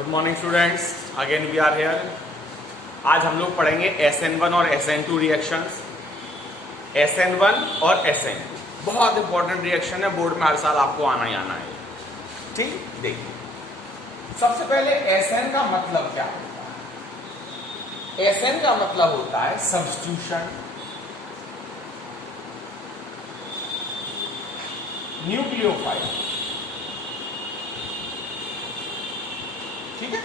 Good morning students, again we are here. आज हम लोग पढ़ेंगे SN1 और SN2 रिएक्शंस। SN1 और SN2 बहुत इंपॉर्टेंट रिएक्शन है, बोर्ड में हर साल आपको आना ही आना है। ठीक, देखिए सबसे पहले SN का मतलब क्या होता है? SN का मतलब होता है सब्स्टिट्यूशन, न्यूक्लियोफाइल। ठीक है,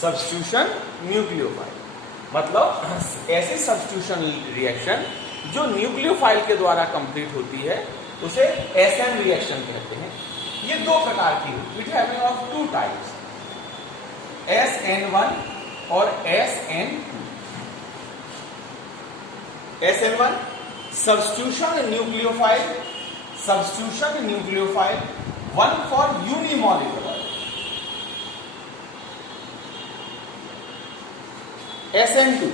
सब्स्टिट्यूशन न्यूक्लियोफाइल मतलब ऐसी सब्स्टिट्यूशन रिएक्शन जो न्यूक्लियोफाइल के द्वारा कंप्लीट होती है उसे SN रिएक्शन कहते हैं। ये दो प्रकार की होती है, having of two types, SN1 और SN2। SN1 substitution nucleophile, substitution nucleophile, one for unimolecular. SN2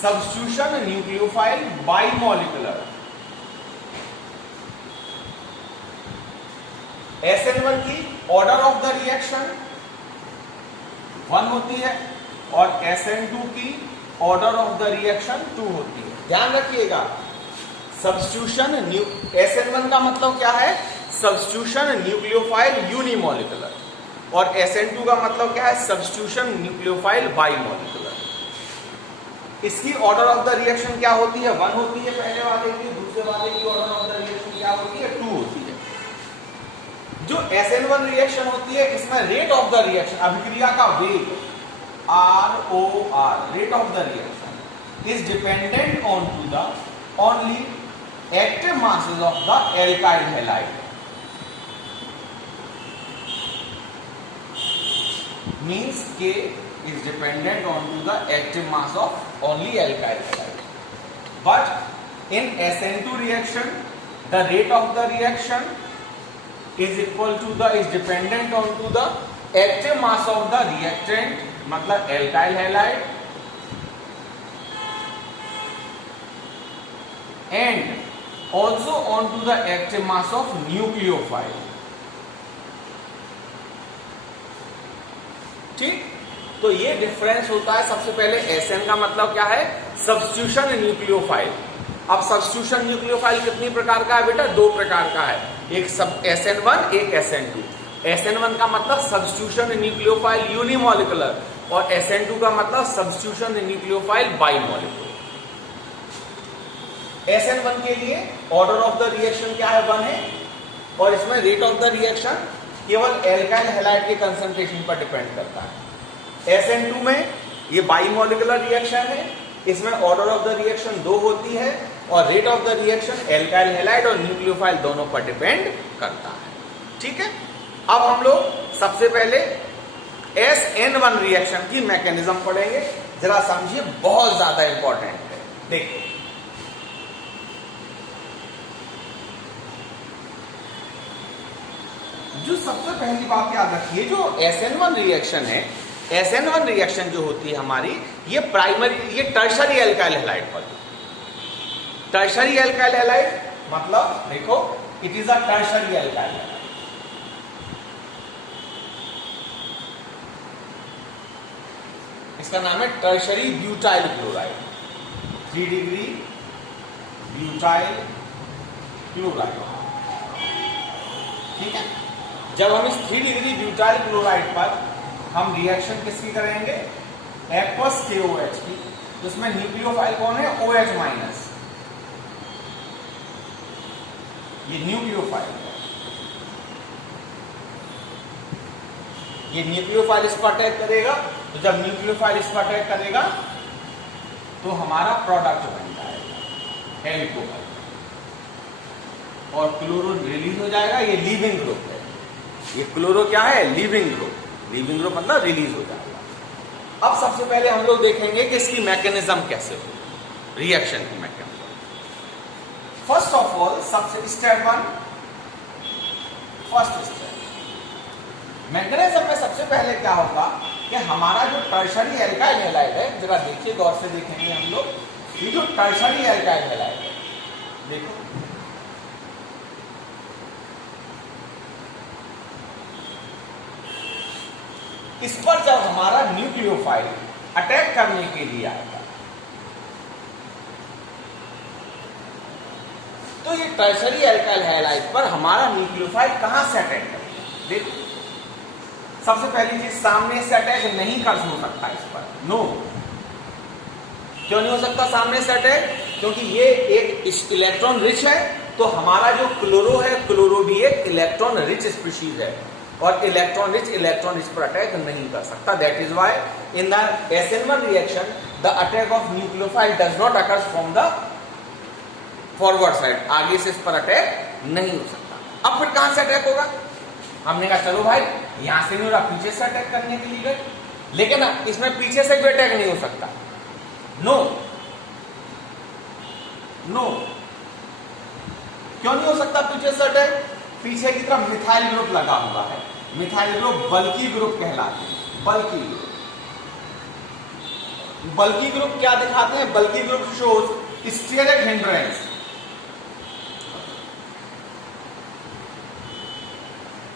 substitution nucleophile bimolecular. SN1 की ऑर्डर ऑफ द रिएक्शन 1 होती है और SN2 की ऑर्डर ऑफ द रिएक्शन 2 होती है। ध्यान रखिएगा, सब्स्टिट्यूशन SN1 का मतलब क्या है? Substitution nucleophile unimolecular. और SN2 का मतलब क्या है? Substitution nucleophile bimolecular. इसकी ऑर्डर ऑफ द रिएक्शन क्या होती है? 1 होती है पहले वाले की, दूसरे वाले की ऑर्डर ऑफ द रिएक्शन क्या होती है? 2 होती है। जो SN1 रिएक्शन होती है इसमें रेट ऑफ द रिएक्शन, अभिक्रिया का वेग ROR, rate of the reaction is dependent on to the only active masses of the alkyl halide. Means K is dependent on to the active mass of only alkyl halide. But in SN2 reaction, the rate of the reaction is equal to the is dependent on to the active mass of the reactant, मतलब alkyl halide, and also on to the active mass of nucleophile. ठीक, तो ये difference होता है। सबसे पहले SN का मतलब क्या है? Substitution nucleophile. अब सब्स्टिट्यूशन न्यूक्लियोफाइल कितनी प्रकार का है बेटा? 2 प्रकार का है, एक सब SN1, एक SN2। SN1 का मतलब सब्स्टिट्यूशन न्यूक्लियोफाइल यूनिमॉलिक्यूलर और SN2 का मतलब सब्स्टिट्यूशन न्यूक्लियोफाइल बाइमॉलिक्यूलर। SN1 के लिए ऑर्डर ऑफ द रिएक्शन क्या है? 1 है और इसमें रेट ऑफ द रिएक्शन केवल एल्काइल हैलाइड के कंसंट्रेशन पर डिपेंड करता है। SN2 में ये बाइमॉलिक्यूलर रिएक्शन है, इसमें ऑर्डर ऑफ द रिएक्शन 2 होती है और rate of the reaction alkyl halide और न्यूक्लियोफाइल दोनों पर डिपेंड करता है। ठीक है, अब हम लोग सबसे पहले SN1 रिएक्शन की मैकेनिज्म पढ़ेंगे। जरा समझिए, बहुत ज्यादा इंपॉर्टेंट है। देखिए जो सबसे पहली बात याद रखिए, जो SN1 रिएक्शन है, SN1 रिएक्शन जो होती है हमारी, ये प्राइमरी, ये टर्शरी एल्काइल हैलाइड पर। टर्शरी एल्काइल हैलाइड मतलब देखो, it is a tertiary alkyl halide. इसका नाम है tertiary butyl chloride, 3 degree butyl chloride. ठीक है, जब हम इस 3 डिग्री ब्यूटाइल क्लोराइड पर हम रिएक्शन किसकी करेंगे? एक्वस KOH की, जिसमें न्यूक्लियोफाइल कौन है? OH minus. ये न्यूक्लियोफाइल है, ये न्यूक्लियोफाइल इस पर अटैक करेगा। तो जब न्यूक्लियोफाइल इस पर अटैक करेगा तो हमारा प्रोडक्ट बन जाएगा एल्कोहल और क्लोरो रिलीज हो जाएगा। ये लीविंग ग्रुप है, ये क्लोरो क्या है? Leaving group. लीविंग ग्रुप मतलब रिलीज हो जाएगा। अब सबसे पहले हम लोग देखेंगे कि इसकी मैकेनिज्म कैसे हो, रिएक्शन की मैकेनिज्म। फर्स्ट ऑफ ऑल, सबसे स्टेप 1, फर्स्ट स्टेप मैकेनिज्म में सबसे पहले क्या होगा कि हमारा जो टर्शरी एल्काइल हैलाइड है, जरा देखिए, गौर से देखेंगे हम लोग, ये जो टर्शरी एल्काइल हैलाइड है, देखो इस पर जब हमारा न्यूक्लियोफाइल अटैक करने के लिए आएगा तो ये टर्शरी एल्काइल हैलाइड पर हमारा न्यूक्लियोफाइल कहां से अटैक करेगा? देखो, सबसे पहली चीज, सामने से अटैक नहीं कर सकता इस पर। नो, क्यों नहीं हो सकता सामने से अटैक? क्योंकि ये एक इलेक्ट्रॉन रिच है, तो हमारा जो क्लोरो है, क्लोरो भी एक इलेक्ट्रॉन रिच स्पीशीज है और इलेक्ट्रॉन रिच पर अटैक नहीं कर सकता। That is why in the SN1 reaction the attack of nucleophile does not occur from the forward side, आगे से इस पर अटैक नहीं हो सकता। अब फिर कहां से अटैक होगा? हमने कहा चलो भाई यहां से नहीं हो रहा, पीछे से अटैक करने के लिए गए, लेकिन इसमें पीछे से भी अटैक नहीं हो सकता। नो, क्यों नहीं हो सकता पीछे से अटैक? पीछे की तरफ मिथाइल ग्रुप लगा हुआ है, मिथाइल ग्रुप बल्की ग्रुप कहलाते हैं। बल्की ग्रुप क्या दिखाते हैं? Bulky group shows steric hindrance.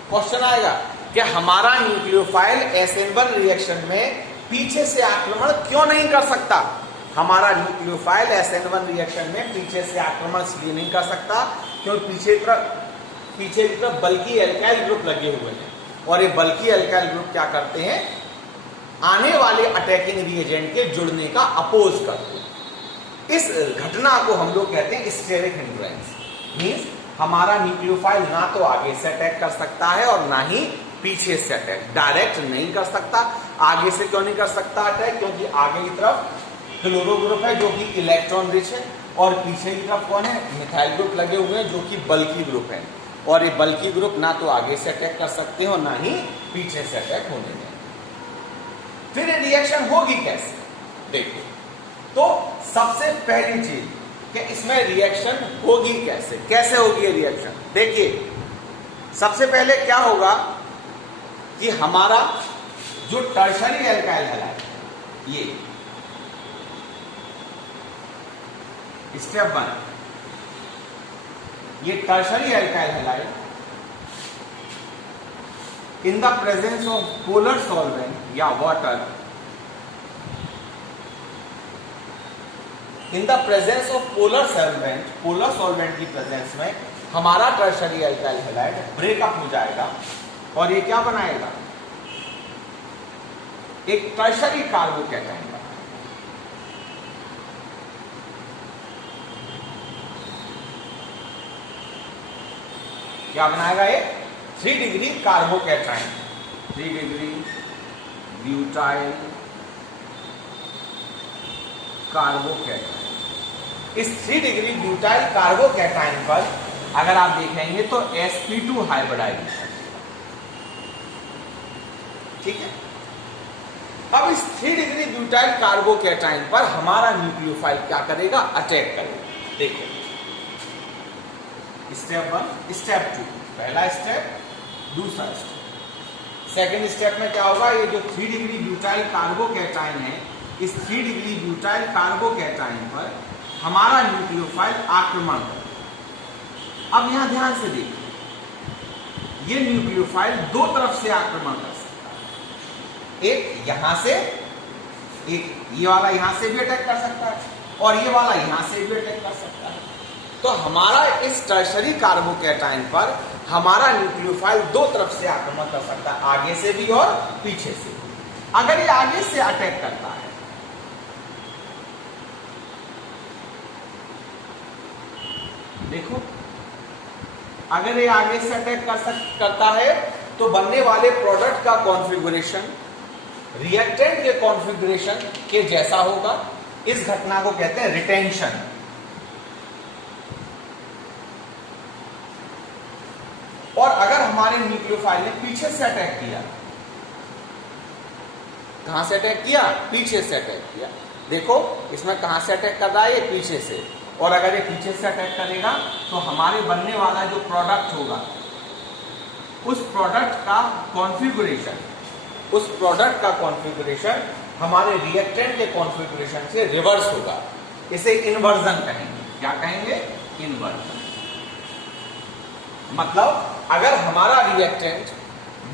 Question आएगा कि हमारा न्यूक्लियोफाइल SN1 रिएक्शन में पीछे से आक्रमण क्यों नहीं कर सकता? हमारा न्यूक्लियोफाइल SN1 रिएक्शन में पीछे से आक्रमण इसलिए नहीं कर सकता क्योंकि पीछे की तरफ बल्की एल्काइल ग्रुप लगे हुए हैं और ये बल्की एल्काइल ग्रुप क्या करते हैं? आने वाले अटैकिंग रिएजेंट के जुड़ने का अपोज करते हैं। इस घटना को हम लोग कहते हैं स्टेरिक हिंड्रेंस। मींस हमारा न्यूक्लियोफाइल ना तो आगे से अटैक कर सकता है और ना ही पीछे से अटैक, डायरेक्ट नहीं कर सकता। आगे से क्यों नहीं कर सकता अटैक? क्योंकि आगे की तरफ क्लोरो ग्रुप है जो कि इलेक्ट्रॉन रिच है और पीछे की तरफ कौन है? मिथाइल ग्रुप लगे हुए हैं जो कि बल्की ग्रुप है और ये बल्की ग्रुप ना तो आगे से अटैक कर सकते हैं और ना ही पीछे से अटैक होने दें। फिर ये रिएक्शन होगी कैसे? देखो, तो सबसे पहली चीज कि इसमें रिएक्शन होगी कैसे होगी ये रिएक्शन? देखिए, सबसे पहले क्या होगा कि हमारा जो टर्शरी एल्काइल हैलाइड, ये स्टेप 1, ये tertiary alkyl halide in the presence of polar solvent या water, in the presence of polar solvent की प्रेजेंस में हमारा टर्शरी एल्काइल हैलाइड ब्रेकअप हो जाएगा और ये क्या बनाएगा? एक टर्शरी कार्बोकैटायन बनाएगा। क्या बनाएगा? एक 3 degree carbocation, 3 degree butyl carbocation. इस 3 डिग्री ब्यूटाइल कार्बोकैटायन पर अगर आप देखेंगे तो sp2 हाइब्रिडाइजेशन, ठीक है। अब इस 3 डिग्री ब्यूटाइल कार्बोकैटायन पर हमारा न्यूक्लियोफाइल क्या करेगा? अटैक करेगा। देखो, स्टेप 1, स्टेप 2, पहला स्टेप, दूसरा स्टेप। सेकेंड स्टेप में क्या होगा? ये जो 3 डिग्री ब्यूटाइल कार्बोकैटायन है, इस 3 डिग्री ब्यूटाइल कार्बोकैटायन पर हमारा न्यूक्लियोफाइल आक्रमण करेगा। अब यहां ध्यान से देखिए, ये न्यूक्लियोफाइल दो तरफ से आक्रमण कर सकता है, एक यहां से, एक ये वाला यहां से भी अटैक कर सकता है और ये वाला यहां से भी अटैक कर सकता है। तो हमारा इस टर्शरी कार्बोकैटायन पर हमारा न्यूक्लियोफाइल दो तरफ से आक्रमण कर सकता है, आगे से भी और पीछे से भी। अगर ये आगे से अटैक करता है, देखो, अगर ये आगे से अटैक करता है तो बनने वाले प्रोडक्ट का कॉन्फ़िगरेशन रिएक्टेंट के कॉन्फ़िगरेशन के जैसा होगा। इस घटना को कहते हैं रिटेंशन। और अगर हमारे न्यूक्लियोफाइल ने पीछे से अटैक किया, कहां से अटैक किया? पीछे से अटैक किया। देखो, इसमें कहां से अटैक कर रहा है? ये पीछे से। और अगर ये पीछे से अटैक करेगा तो हमारे बनने वाला जो प्रोडक्ट होगा, उस प्रोडक्ट का कॉन्फ़िगरेशन हमारे रिएक्टेंट के कॉन्फ़िगरेशन से रिवर्स होगा। इसे इन्वर्जन कहेंगे। क्या कहेंगे? इन्वर्जन। मतलब अगर हमारा रिएक्टेंट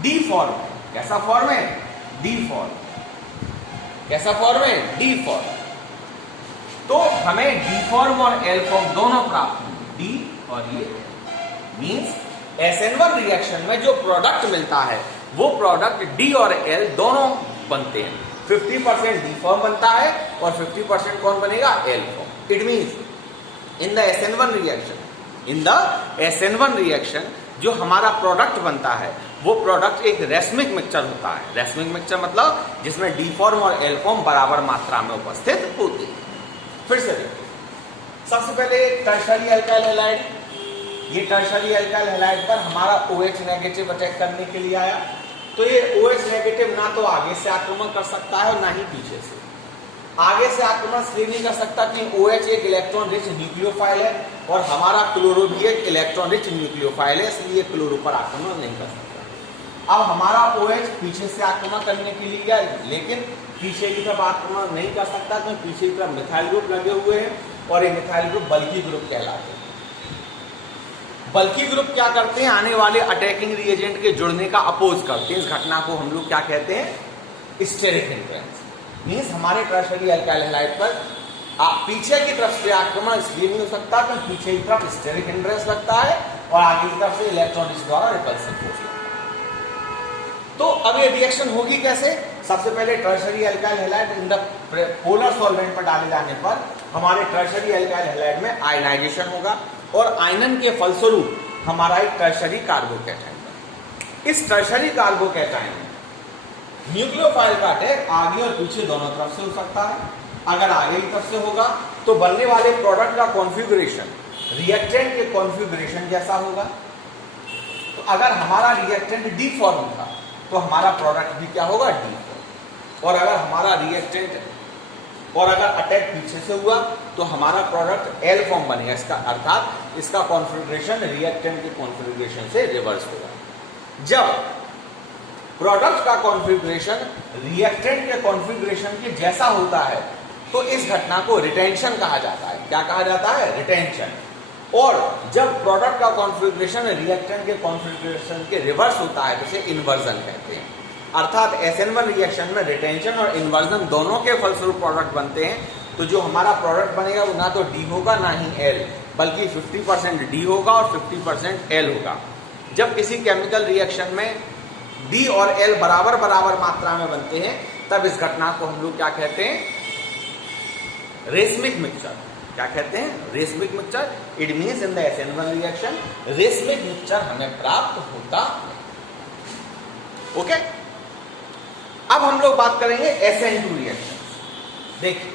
डी फॉर्म है, कैसा फॉर्म है? D form. कैसा फॉर्म है? D form. तो हमें डी फॉर्म और एल फॉर्म दोनों प्राप्त होंगे, डी और ये मींस SN1 रिएक्शन में जो प्रोडक्ट मिलता है वो प्रोडक्ट डी और एल दोनों बनते हैं। 50% डी फॉर्म बनता है और 50% कौन बनेगा? L form. It means in the SN1 reaction जो हमारा प्रोडक्ट बनता है वो प्रोडक्ट एक रेसमिक मिक्सचर होता है। रेसमिक मिक्सचर मतलब जिसमें डी फॉर्म और एल फॉर्म बराबर मात्रा में उपस्थित होते हैं। फिर से देखिए, सबसे पहले टर्शरी अल्काइल हैलाइड, ये टर्शरी अल्काइल हैलाइड पर हमारा OH नेगेटिव अटैक करने के लिए आया। तो ये OH नेगेटिव ना तो आगे से आक्रमण कर सकता है और ना ही पीछे से। आगे से आक्रमण इसलिए नहीं कर सकता कि OH एक इलेक्ट्रॉन रिच न्यूक्लियोफाइल है और हमारा क्लोरो भी एक इलेक्ट्रॉन रिच न्यूक्लियोफाइल है, इसलिए क्लोरो पर आक्रमण नहीं कर सकता। अब हमारा OH पीछे से आक्रमण करने के लिए गया, लेकिन पीछे की तरफ आक्रमण नहीं कर सकता, तो पीछे की तरफ मिथाइल ग्रुप लगे हुए हैं और ये मिथाइल ग्रुप बल्की ग्रुप कहलाते हैं। बल्की ग्रुप क्या करते हैं? आने वाले अटैकिंग रिएजेंट के जुड़ने का अपोज करते हैं। इस घटना को हम लोग क्या कहते हैं? Steric hindrance. मींस हमारे टर्शरी अल्काइल हैलाइड पर पीछे की तरफ से आक्रमण इसलिए नहीं हो सकता कि पीछे की तरफ स्टेरिक हिंड्रेंस लगता है और आगे की तरफ से इलेक्ट्रॉन द्वारा रिपल्सिव फोर्स लगता है। तो अब ये रिएक्शन होगी कैसे? सबसे पहले tertiary alkyl halide in the polar solvent पर डाले जाने पर हमारे टर्शरी अल्काइल हैलाइड में आयनाइजेशन होगा और आयनन के फलस्वरूप हमारा एक टर्शरी कार्बोकैटायन बनेगा। इस टर्शरी कार्बोकैटायन में न्यूक्लियोफाइल का अटैक आगे और पीछे दोनों तरफ से हो सकता है। अगर आगे की तरफ से होगा तो बनने वाले प्रोडक्ट का कॉन्फ़िगरेशन रिएक्टेंट के कॉन्फ़िगरेशन जैसा होगा। तो अगर हमारा रिएक्टेंट डी फॉर्म था तो हमारा प्रोडक्ट भी क्या होगा? D form. और अगर हमारा रिएक्टेंट और अगर अटैक पीछे से हुआ तो हमारा प्रोडक्ट एल फॉर्म बनेगा। इसका अर्थात इसका कॉन्फ़िगरेशन रिएक्टेंट के कॉन्फ़िगरेशन से रिवर्स होगा। जब प्रोडक्ट का कॉन्फ़िगरेशन रिएक्टेंट के कॉन्फ़िगरेशन के जैसा होता है तो इस घटना को रिटेंशन कहा जाता है। क्या कहा जाता है? रिटेंशन। और जब प्रोडक्ट का कॉन्फ़िगरेशन रिएक्टेंट के कॉन्फ़िगरेशन के रिवर्स होता है तो इसे इन्वर्जन कहते हैं। अर्थात SN1 रिएक्शन में रिटेंशन और इन्वर्जन दोनों के फलस्वरूप प्रोडक्ट बनते हैं। तो जो हमारा प्रोडक्ट बनेगा वो ना तो डी होगा ना ही एल, बल्कि 50% डी होगा और 50% एल होगा। जब किसी केमिकल रिएक्शन में डी और एल बराबर बराबर मात्रा में बनते हैं तब इस घटना को हम लोग क्या कहते हैं? Racemic mixture. क्या कहते हैं? Racemic mixture. It means in the SN1 reaction racemic mixture हमें प्राप्त होता है। ओके, अब हम लोग बात करेंगे SN2 रिएक्शन। देखिए,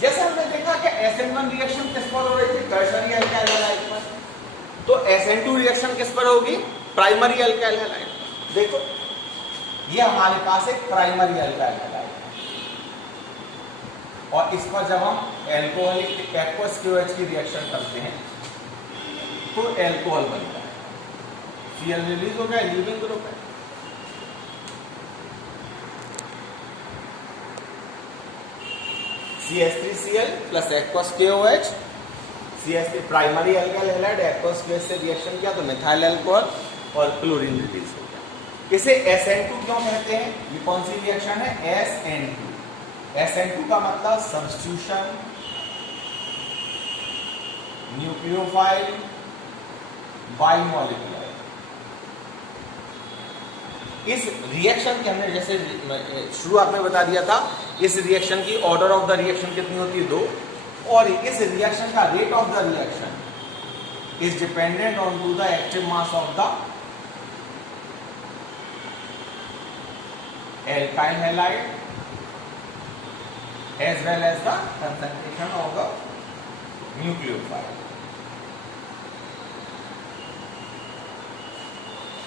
जैसे हमने देखा कि SN1 रिएक्शन किस पर हो रही थी? टर्शरी अल्काइल हैलाइड पर। तो SN2 रिएक्शन किस पर होगी? Primary alkyl halide. देखो, ये हमारे पास एक प्राइमरी अल्काइल हैलाइड है और इस पर जब हम एल्कोहलिक एक्वस QH की रिएक्शन करते हैं तो एल्कोहल बनता है। Cl रिलीज हो गया, लीविंग ग्रुप है। CH3Cl plus aqueous KOH, CH3 primary alkyl halide aqueous KOH से रिएक्शन किया तो मिथाइल अल्कोहल और क्लोरीन रिलीज हो गया। इसे SN2 क्यों कहते हैं? ये कौन सी रिएक्शन है? SN2। SN2 का मतलब सब्स्टिट्यूशन न्यूक्लियोफाइल बाइमॉलिक्यूलर। इस रिएक्शन के हमने जैसे शुरुआत में बता दिया था, इस रिएक्शन की ऑर्डर ऑफ द रिएक्शन कितनी होती है? 2। और इस रिएक्शन का rate of the reaction is dependent on to the active mass of the alkyl halide as well as the concentration of the nucleophile।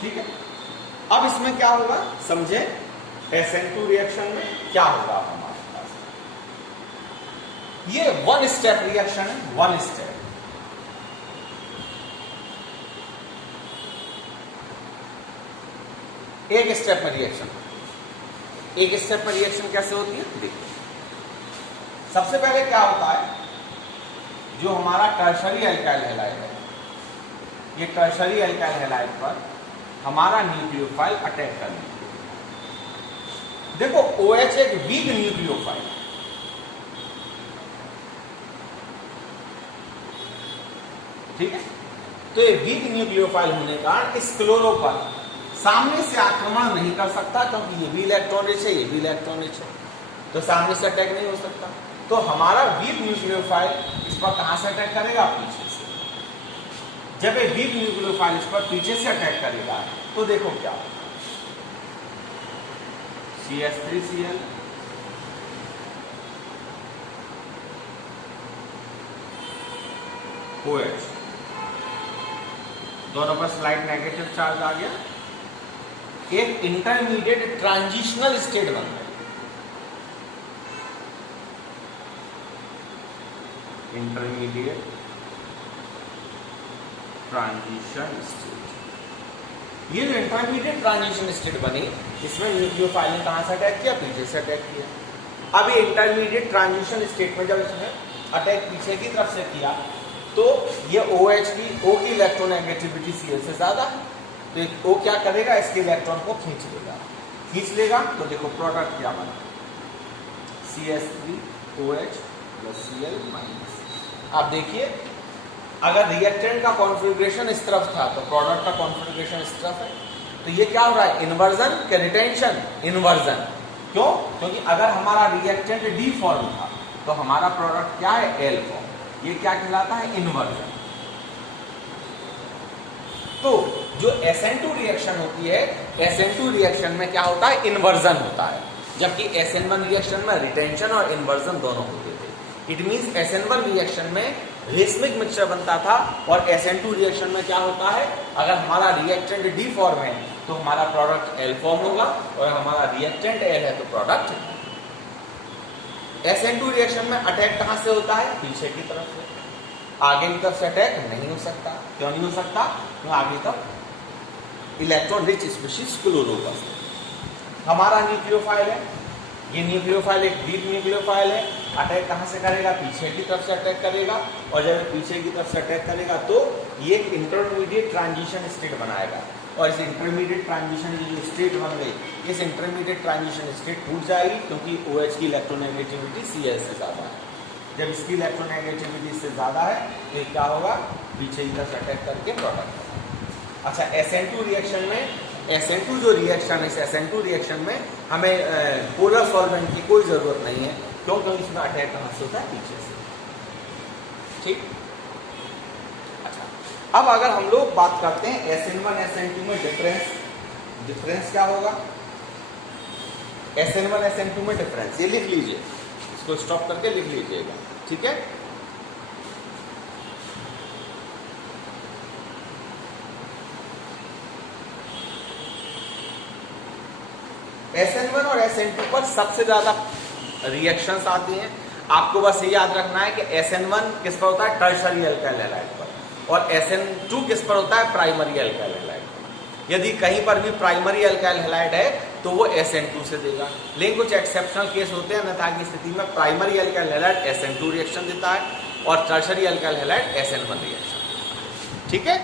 ठीक है, अब इसमें क्या होगा समझे? SN2 रिएक्शन में क्या होगा हमारे पास? ये 1 स्टेप रिएक्शन है। 1 स्टेप। एक स्टेप में रिएक्शन। एक स्टेप में रिएक्शन कैसे होती है? देखिए, सबसे पहले क्या होता है जो हमारा टर्शरी एल्काइल हैलाइड है, ये टर्शरी एल्काइल हैलाइड पर हमारा न्यूक्लियोफाइल अटैक करने के लिए। देखो OH एक वीक न्यूक्लियोफाइल है, ठीक है। तो ये वीक न्यूक्लियोफाइल होने का कारण इस क्लोरो पर सामने से आक्रमण नहीं कर सकता, क्योंकि ये भी इलेक्ट्रॉन रिच है, ये भी इलेक्ट्रॉन रिच है, तो सामने से अटैक नहीं हो सकता। तो हमारा वीक न्यूक्लियोफाइल इस पर कहां से अटैक करेगा? पीछे से। जब ये वीक न्यूक्लियोफाइल इस पर पीछे से अटैक करेगा तो देखो क्या, CH3Cl OH, दोनों पर स्लाइड नेगेटिव चार्ज आ गया, एक इंटरमीडिएट ट्रांजिशनल स्टेट बन गया। इंटरमीडिएट ट्रांजिशन स्टेट, ये जो इंटरमीडिएट ट्रांजिशन स्टेट बनी, इसमें न्यूक्लियोफाइल ने कहां से अटैक किया? पीछे से अटैक किया। अब ये इंटरमीडिएट ट्रांजिशन स्टेट में जब इसने अटैक पीछे की तरफ से किया तो ये OH की O की इलेक्ट्रोनेगेटिविटी Cl से ज्यादा है, तो O क्या करेगा? इसके इलेक्ट्रॉन को खींच लेगा। तो देखो प्रोडक्ट क्या बना, CH3OH + Cl-। आप देखिए अगर रिएक्टेंट का कॉन्फ़िगरेशन इस तरफ था तो प्रोडक्ट का कॉन्फ़िगरेशन इस तरफ है, तो ये क्या हो रहा है? इन्वर्जन के रिटेंशन? इन्वर्जन। क्यों? क्योंकि अगर हमारा रिएक्टेंट D फॉर्म था तो हमारा प्रोडक्ट क्या है? L form. ये क्या कहलाता है? इन्वर्जन। तो जो SN2 रिएक्शन होती है, SN2 रिएक्शन में क्या होता है? इन्वर्जन होता है, जबकि SN1 रिएक्शन में रिटेंशन और इन्वर्जन दोनों होते थे। इट मींस SN1 रिएक्शन में रेसमिक मिक्सचर बनता था और SN2 रिएक्शन में क्या होता है? अगर हमारा रिएक्टेंट D फॉर्म है तो हमारा प्रोडक्ट L फॉर्म होगा, और हमारा रिएक्टेंट L है तो प्रोडक्ट। SN2 रिएक्शन में अटैक कहां से होता है? पीछे की तरफ से। आगे की तरफ से अटैक नहीं हो सकता। क्यों नहीं हो सकता? क्योंकि आगे तक इलेक्ट्रॉन रिच स्पीशीज क्लोरो उपस्थित। हमारा न्यूक्लियोफाइल है, ये न्यूक्लियोफाइल एक वीक न्यूक्लियोफाइल है, अटैक कहां से करेगा? पीछे की तरफ से अटैक करेगा, और जब पीछे की तरफ से अटैक करेगा तो ये एक इंटरमीडिएट ट्रांजिशन स्टेट बनाएगा, और इस इंटरमीडिएट ट्रांजिशन की जो स्टेट बन गई, इस इंटरमीडिएट ट्रांजिशन स्टेट टूट जाएगी, क्योंकि OH की इलेक्ट्रोनेगेटिविटी Cl से ज्यादा है। जब इसकी इलेक्ट्रोनेगेटिविटी से ज्यादा है तो ये क्या होगा? पीछे की तरफ अटैक करके प्रोडक्ट होगा। अच्छा, SN2 रिएक्शन में, SN2 जो रिएक्शन है, इस SN2 रिएक्शन में हमें पोलर सॉल्वेंट की कोई जरूरत नहीं है। क्यों? क्योंकि इसमें अटैक कहां से होता है? पीछे से। ठीक। अच्छा, अब अगर हम लोग बात करते हैं SN1 SN2 में डिफरेंस क्या होगा? SN1 SN2 में डिफरेंस ये लिख लीजिए, इसको स्टॉप करके लिख लीजिएगा, ठीक है। SN1 और SN2 पर सबसे ज्यादा रिएक्शंस आती हैं। आपको बस ये याद रखना है कि SN1 किस पर होता है? टर्शरी एल्काइल हैलाइड पर, और SN2 किस पर होता है? प्राइमरी एल्काइल हैलाइड पर। यदि कहीं पर भी प्राइमरी एल्काइल हैलाइड है तो वो SN2 से देगा, लेकिन कुछ एक्सेप्शनल केस होते हैं, अन्यथा की स्थिति में primary alkyl halide SN2 reaction देता है और tertiary alkyl halide SN1 reaction. ठीक है,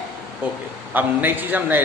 ओके। अब नई चीज हम नए